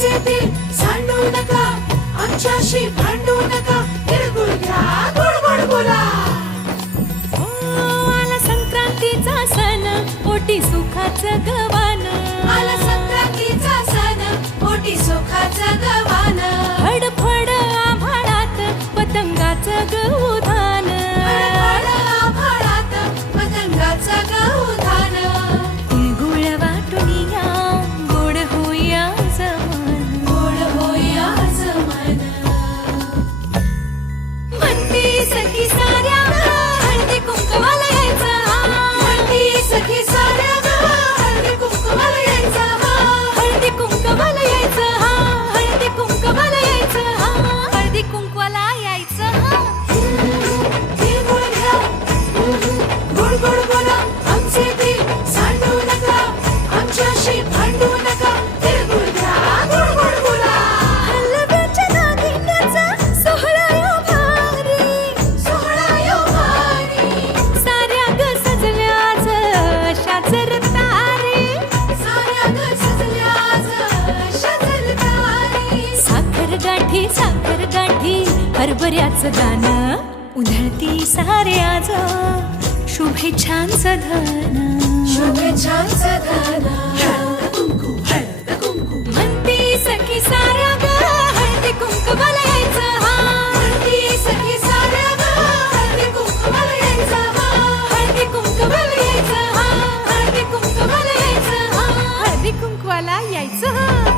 आमचे दिल सांडू नका, आमच्याशी भांडू नका, तिळगुळ घ्या, गोड गोड बोला. आला संक्रांतीचा सण, पोटी सुखाचं गवान. आला संक्रांतीचा सण, पोटी सुखाचं गवान. फडफड आभाळात पतंगाचं गौधान. फडफड आभाळात पतंगाचं गौधान. तिळगुळ वाटून या, गोड होया जमान. गोड होया जमान. म्हणती सखी साऱ्या हळदी कुंकवाला यायचं. म्हणती सखी साऱ्या हळदी कुंकवाला यायचं. हळदी कुंकवाला यायचं. हळदी कुंकवाला यायचं. हळदी कुंकवाला यायचं. तिळगुळ घ्या, गोड गोड बोला. आमचे दिल सांडू नका, आमच्याशी भांडू नका, तिळगुळ घ्या, गोड गोड बोला. हलव्याच्या दागिन्याचा सोहळा यो भारी. सोहळा यो भारी. साऱ्या ग सजल्या आज अशाच रतारी. साऱ्या ग सजल्या आज अशाच रतारी. साखर गाठी हरभऱ्याचं गाणं. उधळती सारे आज शुभेच्छांचं धन. शुभेच्छांचं धन. म्हणती सखी साऱ्या ग हळदी कुंकवाला यायचं. म्हणती सखी साऱ्या हळदी कुंकवाला यायचं. हळदी कुंकवाला यायचं. हळदी कुंकवाला यायचं. हळदी कुंकवाला यायचं.